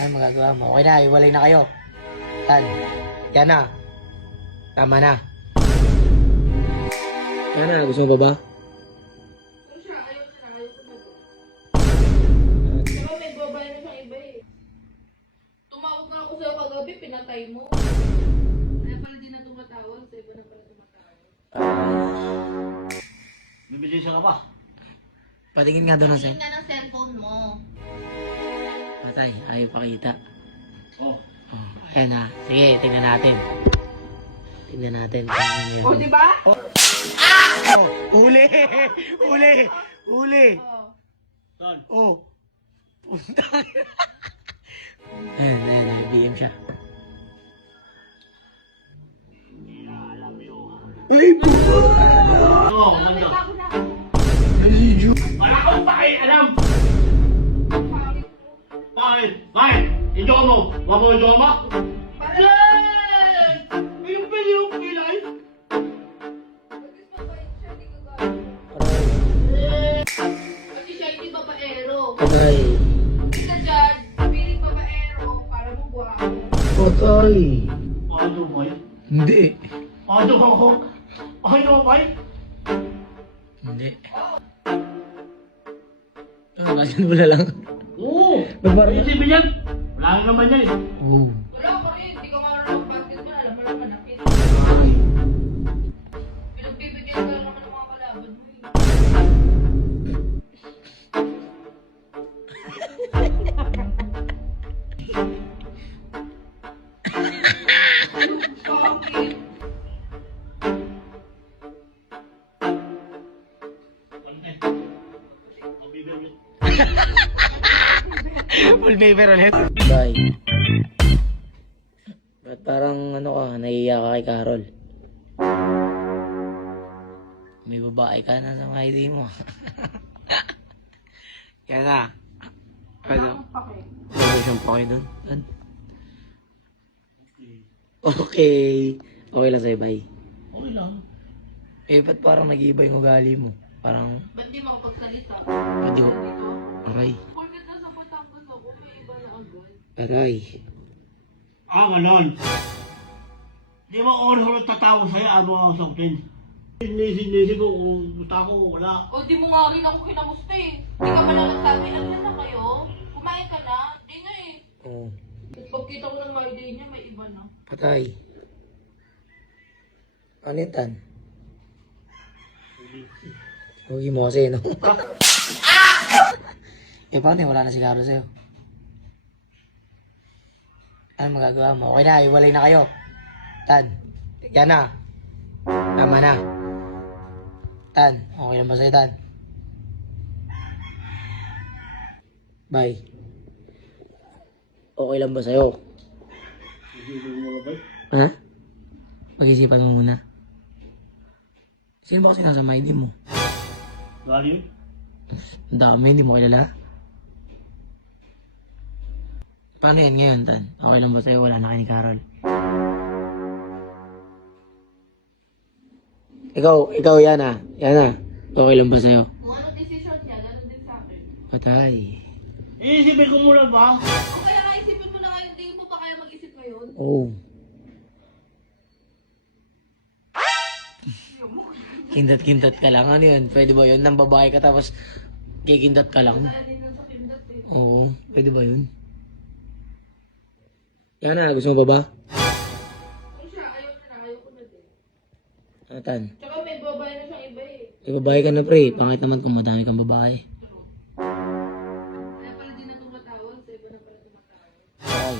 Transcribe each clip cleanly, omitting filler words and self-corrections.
Ano magagawa mo? Okay na, iwalay na kayo. Tan, yan na. Tama na. Yan na, gusto mo ba ba? Kung siya, ayaw ko na. Saka may babae na siyang iba eh. Tumawag na ako sa'yo kagabi, pinatay mo. Kaya pala di na tumatawag, sa iba na pala tumatawag. Bibigyan siya ka ba? Patingin nga doon ng Tingin na ng cellphone mo. Patay, ayaw pakita. Oh. Oh, ayan na. Sige, tingnan natin. Tingnan natin. O, di ba? Oh, uli! Uli! Uli! Oo. Saan? Oh! Punta. Ayan, ayan, may BM siya. Uy, bubo! Oo, maganda. Ako na. Wala akong pakialam! Bakit? Idiyo mo! Huwag mo idiyo mo? Yay! Ayun pa yung pilay! Kasi siya hindi babaero. Patay. Isa dyan, piling babaero para mo buha. Patay. Ano ba yun? Hindi. Ano ako? Ano ba yun? Hindi. Ah, kasi wala lang. Oo! Ba't parang- Ayun si Bilyan! Wala naman yan eh. Oh. Wala ko rin, hindi ka marunong basketball, alam mo lang manakit. Ay! Pinagbibigyan ka lang naman ng mga kalaban mo eh. Bakit? Full paper ulit. Bye. Ba't parang ano ka, nahiya ka kay Carol? May babae ka na sa mga ID mo. Yan na. Ano? Wala siyang pake doon. Okay. Okay lang sa'yo, bye. Okay lang. Eh, ba't parang nag-iiba yung ugali mo? Parang, Ba't di makapagsalita? Ado. Dito? aray. Porket nasa Batangas ako, may iba na agad. Aray. Ganon. Di ba oras ko nagtatawa sa'yo, ano ako sautin? Sinisi ko kung gusto ako, wala. O di mo nga rin ako kinamusta eh. Di ka pala nagsabi, ano na kayo? Kumain ka na? Di nga eh. Oh, At pagkita ko ng my day niya, may iba na. patay. Ano yan, Tan? Huwag mo kasi, no? Eh, paano yun? Wala na si Carol sa'yo. Ano magagawa mo? Okay na, iwalay na kayo. Tan, yan na. Tama na. Tan, okay lang ba sa'yo, Tan? Bye. Okay lang ba sa'yo? Ha? Pag-isipan mo muna. Sino ba kasi nasa ID mo? Gali yun? Ang dami, hindi mo kilala. Paano yan ngayon, Tan? Okay lang ba sa'yo? Wala na kayo ni Carol. Ikaw yan ah. Yan ah. Okay lang ba sa'yo? Kung ano decision niya, ganun din sa akin. Patay. Iisipin ko muna ba? O kaya nga isipin mo na ngayon, tingin mo ba kaya mag-isip ngayon? Oh. Kindat-kindat ka lang. Ano yun? Pwede ba yun? Nang babae ka tapos kikindat ka lang? Dahil din lang sa kindat eh. Oo. Pwede ba yun? Yan na. Gusto mo ba ba? Kung siya, ayaw ko na din. Ano, Tan? Tsaka may babae na siyang iba eh. May babae ka na, pre. Pangit naman kung madami kang babae. Kaya pala di na tumatawag, sa iba na pala tumatawag. Ay.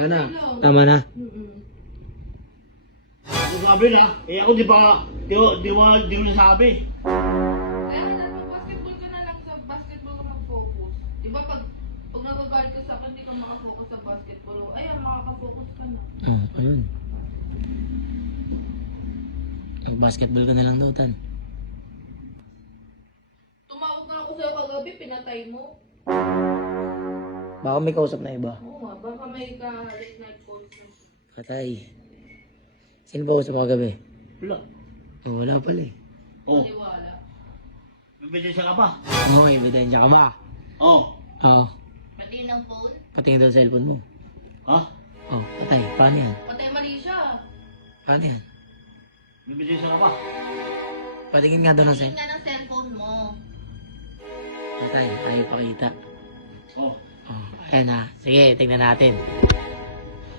Yan na. Tama na. Kung sabi na, eh ako di mo nasabi. Kaya nga mag-basketball ka na lang, sa basketball ka mag-focus. Di ba pag nagagalit ka sa akin, di ka makafocus sa basketball. O, ayan, makaka-focus ka na. Ayun. Basketball ka na lang daw, Tan. Tumawag na ako sa'yo kagabi, pinatay mo. Baka may kausap na iba. Oo nga, baka may ka-late night calls na siya. Patay. Sino ba usap mo kagabi? Wala. Oh, wala pala eh. Oh, Maniwala. bibigyan siya ka ba? Oo, may ebidensya ka ba? Oh. Oo. Pati ng phone. Patingin daw sa cellphone mo. Ha? Oh, patay. Paano yan? Patay mali siya. Paano yan? Bibigyan siya ka ba? Patingin nga daw ng Tingin nga ng cellphone mo. Patay. Ayaw pakita. Oh. Oh, ayan na. Sige, tingnan natin.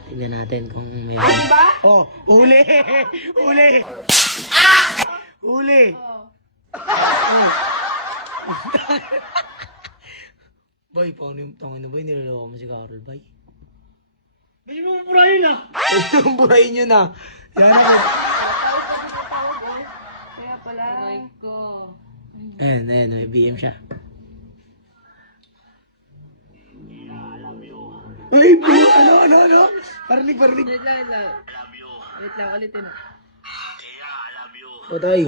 Tingnan natin kung may... Diba? Oh, huli! Huli! Huli! Oh. Boy, paano yung tangin na boy? Niloloko mo si Carol, boy. Hindi mo mapurahin ah! Ang burahin nyo na. Yan ako. Kaya pala. Ay ko. Ayan, ayan. May BM siya. Uy, blue! Ano? Parinig. Wait lang. Wait lang, ulitin na. Patay.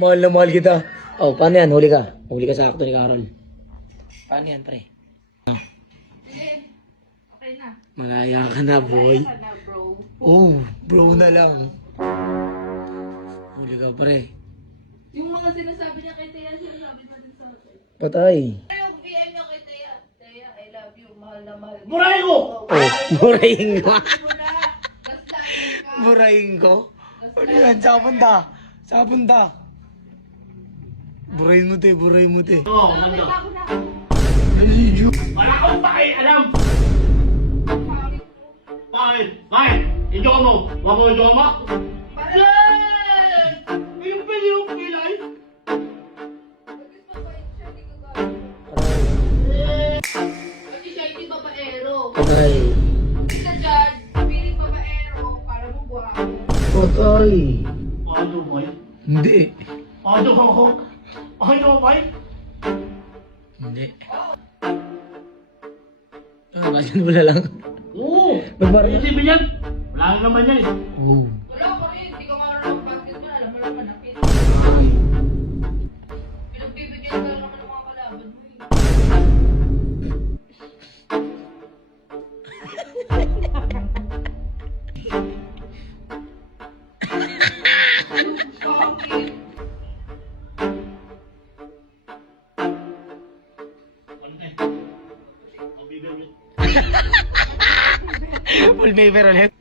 Mahal na mahal kita. Oh, paano yan? Huli ka. Huli ka sa akto ni Carol. Paano yan, pre? Sige. Okay na. Malaya ka na, boy. Kaya ka na, bro. Oh, bro na lang. Huli ka, pre. Yung mga sinasabi niya kay Tia, sinasabi pa din sa akin. Patay. Yung VM niya kay Tia. Tia, I love you. Mahal na mahal. Murahin ko! Oh, burahin ko. Muna. Gaslatin ka. Burahin ko? Ano yan? Sa punta. Burahin mo, te. Oo, ganda. Ako na. Wala akong pakialam! Pangit mo. Bakit? Ito mo! Wag mo ito mo? Para. Yes! Yung pilay! Bakit mabait siya? Di ka gano'n. Kasi siya hindi babaero. Patay. Sa dyan, piling babaero para mo guwapo. Patay. Paano boy? Hindi. Paano ako? Paano boy? Hindi. Ah, basan mo na lang. Oo! Nagbar- Isipin yan! Wala nga naman yan eh. Oh. Wala ko rin. Hindi ko marunong mag-basketball. Alam mo naman nakit. Pinagbibigyan ka naman ng mga kalaban mo eh. Pangit. Full paper ulit.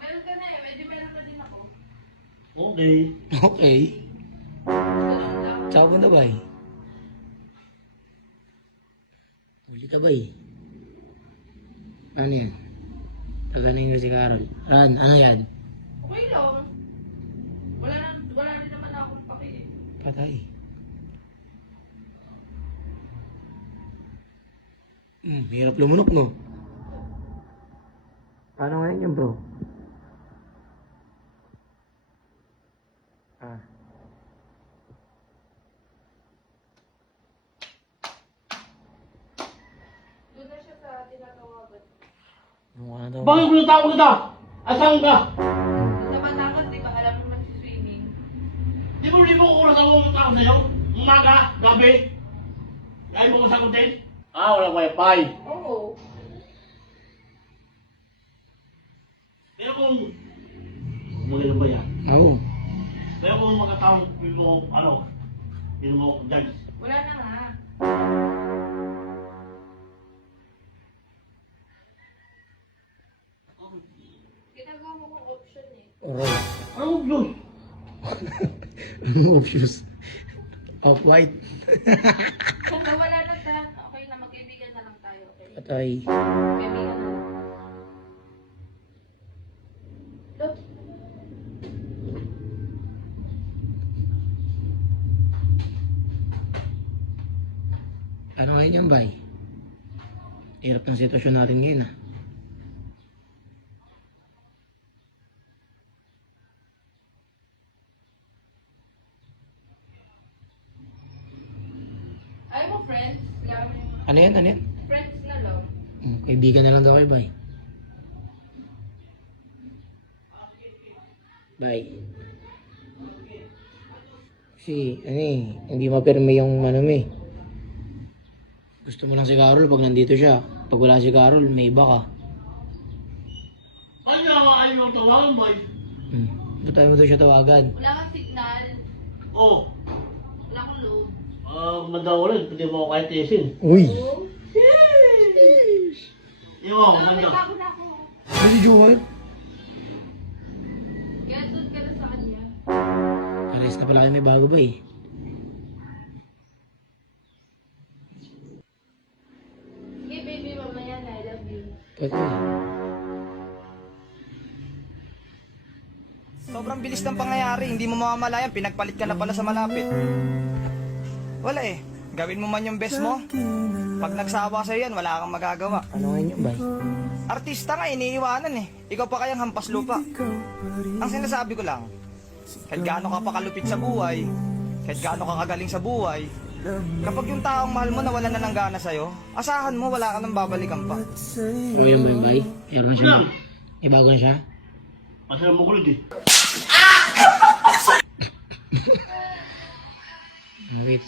Meron ka na eh. Pwede meron na din ako. Okay. Okay. Ganun lang. Tsaka punta ba eh? Huli ka ba eh? Ano yan? Taganin ko si Carol. Ano yan? Okay lang. Wala rin naman akong paki eh. Patay. Hirap lumunok, no? Paano ngayon yun, bro? Ah. Doon na siya sa tinatawagan. Mukha na daw. Bakit ko natawag kita? Asan ka? Sa Batangas, di ba alam mo nagsiswimming? Di mo oras ako matawag sa'yo? Umaga, gabi? Ayaw mo ko sagutin? Ah, walang wifi. Oo. Pero kung... Maganda ba yan? Oo. Pero kung magkatawag mo, hindi mo ako dyan. Wala na nga. Ginagawa mo kong option eh. Alright. Ano yun? Anong options? Off-white. Kung wala na sa, okay na, magkaibigan na lang tayo. Okay? Patay. Kaibigan na lang. Look. Ano ngayon yan, bay? Hirap ng sitwasyon natin ngayon, ah. Ayaw mo friends? Ano yan? Friends na lang. Kaibigan na lang daw kayo, bay. Bay. Kasi, hindi mapirme yung ano mo eh. Gusto mo lang si Carol pag nandito siya. Pag wala si Carol, may iba ka. Ano ako ayaw mo tawagan, boy? Ba't tayo mo daw siya tawagan? Wala kang signal. Oh, load. Maganda ulit, hindi mo ako kahit tiisin. Uy! Hindi mo, May maganda. bago na ako. Ano si Joel? Kaya doon ka na sa kanya. Pares na pala kayo may bago ba eh. Sige baby, mamaya na. I love you. Patay. Sobrang bilis ng pangyayari, hindi mo mamamalayan, pinagpalit ka na pala sa malapit. Wala eh, gawin mo man yung best mo. Pag nagsawa sa'yo yan, wala kang magagawa. Ano nga yun, bay? Artista nga, iniiwanan eh. Ikaw pa kayang hampas lupa. Ang sinasabi ko lang, kahit gaano ka pa kalupit sa buhay, kahit gaano ka kagaling sa buhay, kapag yung taong mahal mo nawalan na ng gana sa'yo, asahan mo wala ka nang babalikan pa. Ano yun ba yung bay? Meron na siya. Ulam! May bago na siya? Masarap mo kulod eh. Wait.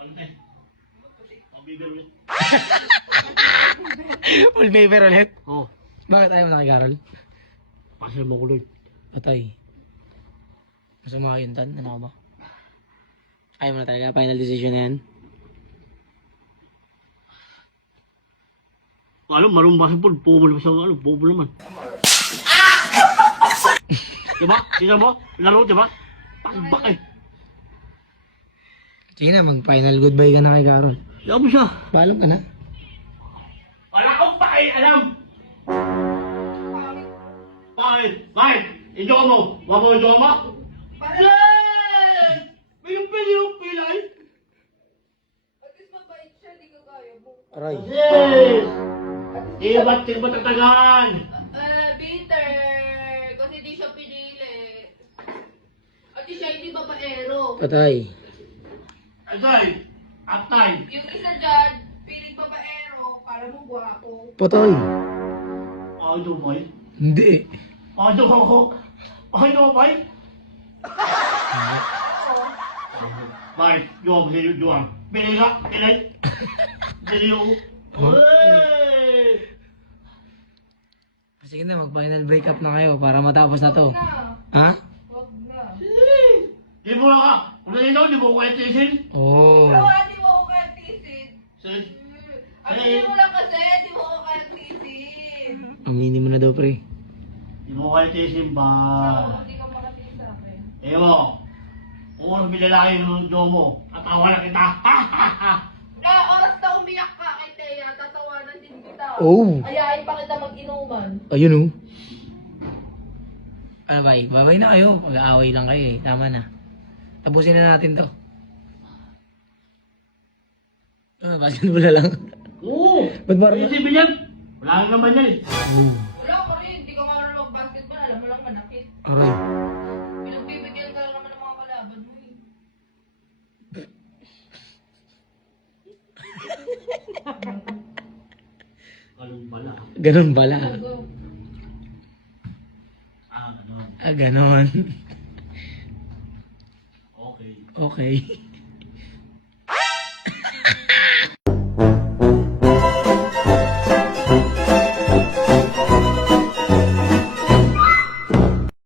Ano tayo? Pabibir ulit. Full paper ulit? Oo. Bakit ayaw mo nakigarol? Masarap mo kulod. Patay. Masama ka yun, Tan? Ano ka ba? Ayaw mo na talaga? Final decision na yan? Alam, marunong basketball, pumo naman sa pumo naman. Diba? Tingnan mo, laro, diba? Pakbak eh. Sige na, mag-final goodbye ka na kay Carol. Diyan mo siya. Paalam ka na. Wala akong pakialam! Bakit? Bakit? Idiyo mo! Wag mo idiyo mo? Yes! May yung pilay! At least mabait siya, di ka kaya mo. Aray. Yes! Iba't tatagan! Bitter! Kasi di siya pinili. At di siya hindi babaero. Patay. Atay! Atay! Yung isa dyan, piling babaero, para mo gwapo. Patay. Ano mo eh? Hindi. Ano mo? Ano mo eh? Bakit? Diyan mo sa'yo, diyan. Pili ka! Pili! Pili ako! Hey! Sige na, mag-final breakup na kayo para matapos na to. Na, Ha? wag na. Di mo na ka! Kung naninaw, di mo ko kahit tiisin. Oo. Pero di mo ako kaya tisin. Sige. Aminin mo lang kasi, di mo ako kaya tisin. Aminin mo na daw, pre. Di mo ko kahit tiisin ba? Hindi ka makatingin sa akin. Ewo, kung ano bilalaki yung mundo mo, tatawa na kita. Ha ha ha! Oras na umiyak ka kay Thea, tatawanan din kita. Oh. Ayain pa kita mag-inuman. Ayun oh. Ano ba? Babay na kayo. Pag-aaway lang kayo eh. Tama na. Tapusin na natin to. Basketball na lang. Oo! Ba't parang... Ay, isipin yan! Wala nga naman yan eh. Wala ko rin, hindi ka marunong mag-basketball, alam mo lang manakit. Aray. Pinagbibigyan ka lang naman ng mga kalaban mo eh. Ganun pala. Ganun pala. Go. Ganun. Ah, ganon. Okay. Okay.